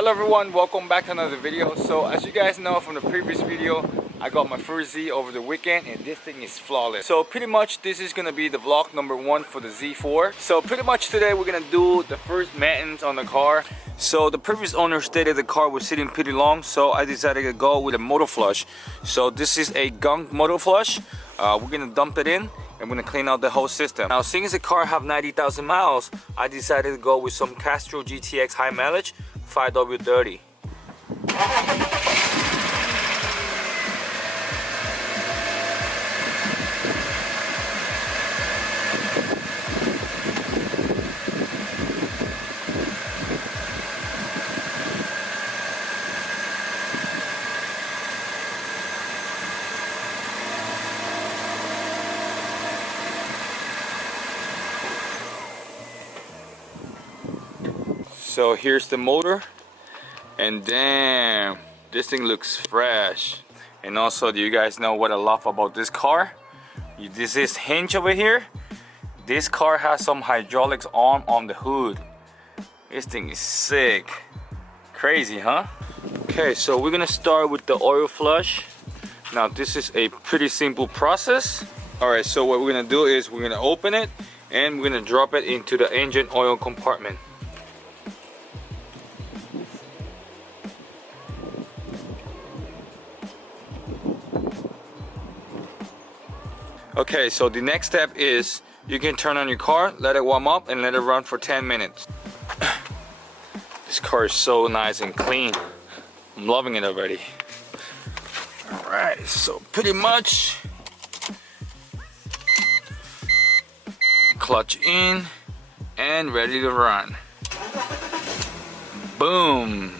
Hello everyone, welcome back to another video. So as you guys know from the previous video, I got my first Z over the weekend and this thing is flawless. So pretty much this is gonna be the vlog number 1 for the Z4. So pretty much today we're gonna do the first maintenance on the car. So the previous owner stated the car was sitting pretty long, so I decided to go with a motor flush. So this is a gunk motor flush. We're gonna dump it in and we're gonna clean out the whole system. Now since the car have 90,000 miles, I decided to go with some Castrol GTX high mileage 5W30. So here's the motor, and damn, this thing looks fresh. And also, do you guys know what I love about this car? This is hinge over here. This car has some hydraulics arm on the hood. This thing is sick. Crazy, huh? Okay, so we're gonna start with the oil flush. Now this is a pretty simple process. Alright, so what we're gonna do is we're gonna open it and we're gonna drop it into the engine oil compartment. Okay, so the next step is you can turn on your car, let it warm up, and let it run for 10 minutes. This car is so nice and clean. I'm loving it already. Alright, so pretty much clutch in and ready to run. Boom!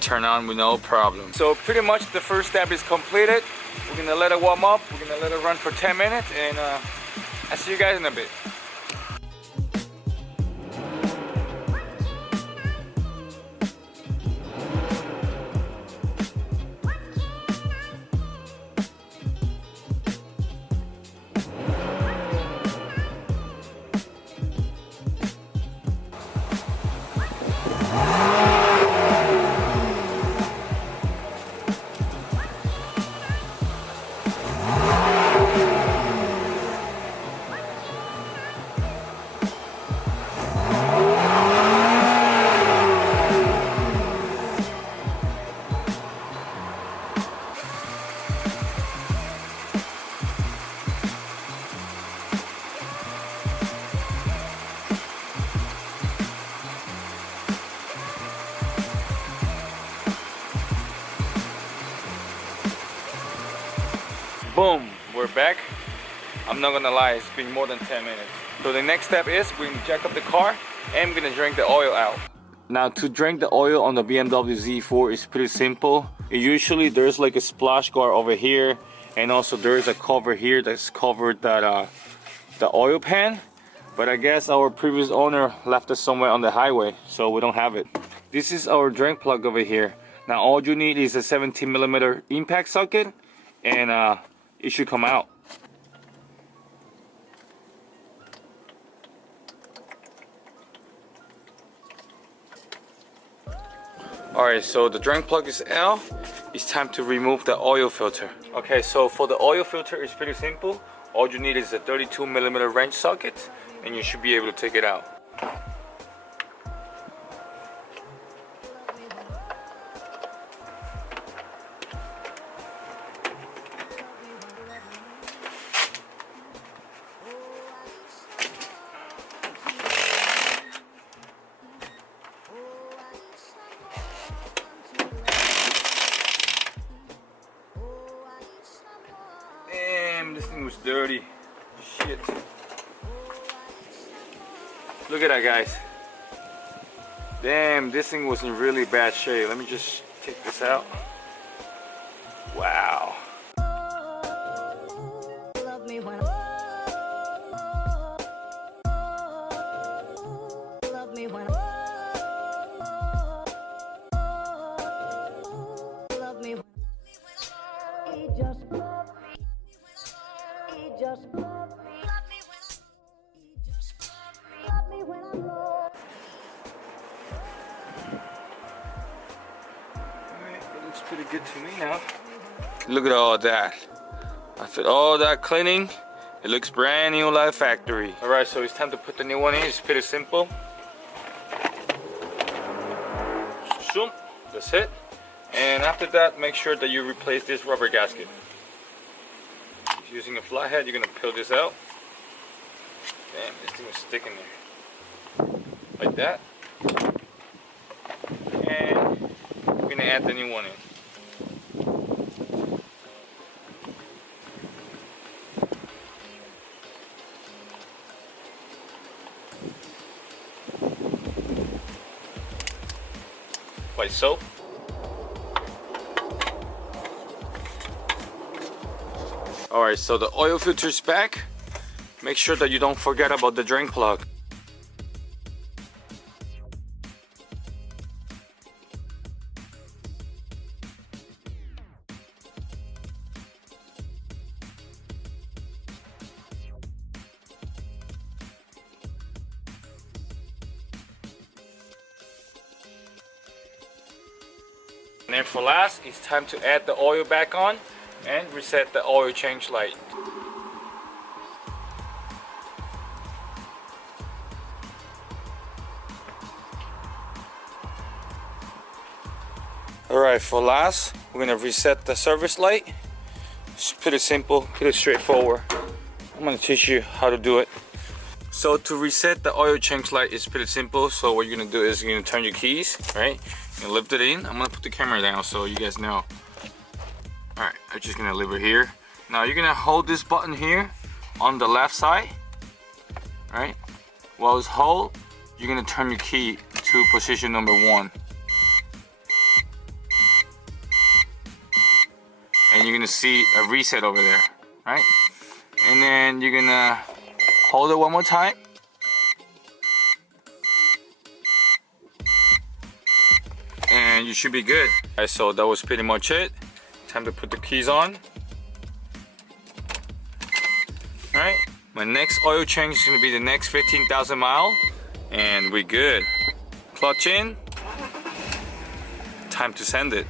Turn on with no problem. So pretty much the first step is completed. We're gonna let it warm up, we're gonna let it run for 10 minutes, and I'll see you guys in a bit. Boom, we're back. I'm not gonna lie, it's been more than 10 minutes. So the next step is we're gonna jack up the car and we're gonna drain the oil out. Now to drain the oil on the BMW Z4 is pretty simple. Usually there's like a splash guard over here, and also there's a cover here that's covered that the oil pan. But I guess our previous owner left it somewhere on the highway, so we don't have it. This is our drain plug over here. Now all you need is a 17mm impact socket, and it should come out. Alright, so the drain plug is out. It's time to remove the oil filter. Okay, so for the oil filter, it's pretty simple. All you need is a 32mm wrench socket and you should be able to take it out. This thing was dirty. Shit. Look at that, guys. Damn, this thing was in really bad shape. Let me just take this out. Wow. it to me now. Look at all that. After all that cleaning, it looks brand new like factory. Alright, so it's time to put the new one in. It's pretty simple. Zoom. That's it. And after that, make sure that you replace this rubber gasket. If you're using a flathead, you're gonna peel this out. Damn, this thing is sticking there. Like that. And we're gonna add the new one in. Like so. Alright, so the oil filter is back. Make sure that you don't forget about the drain plug. And then for last, it's time to add the oil back on and reset the oil change light. Alright, for last, we're gonna reset the service light. It's pretty simple, pretty straightforward. I'm gonna teach you how to do it. So to reset the oil change light is pretty simple. So what you're gonna do is you're gonna turn your keys, right? You're gonna lift it in. I'm gonna put the camera down so you guys know. Alright, I'm just gonna leave it here. Now you're gonna hold this button here on the left side, right? While it's hold, you're gonna turn your key to position number 1. And you're gonna see a reset over there, right? And then you're gonna hold it one more time. And you should be good. Alright, so that was pretty much it. Time to put the keys on. Alright, my next oil change is gonna be the next 15,000 miles. And we're good. Clutch in. Time to send it.